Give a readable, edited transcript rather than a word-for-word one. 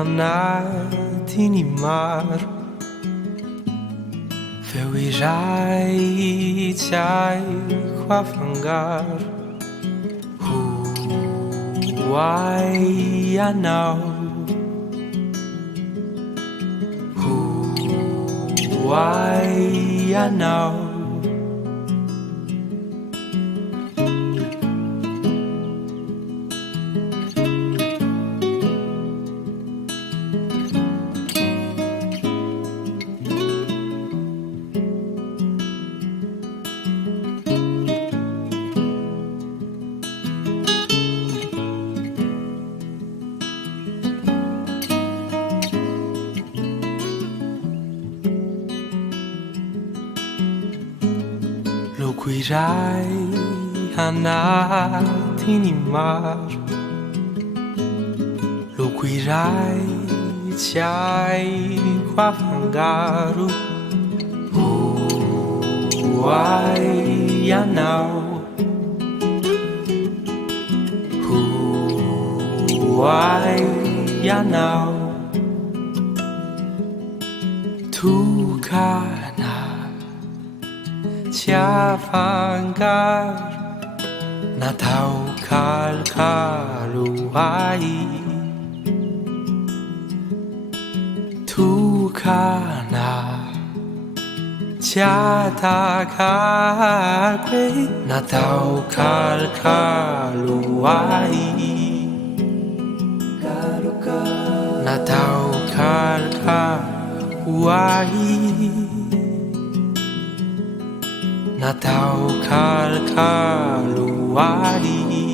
anatiny maro feo iray tsy haiko afangaro hoay ianao hoay ianao loko iray anatiny maro loko iray tsy haiko afangaro hoay ianao hoay ianao tokana tsy afangaro natao kalokalo ay tokana tsy atakako natao kalokalo ay natao kalokalo ay natao kalokalo ay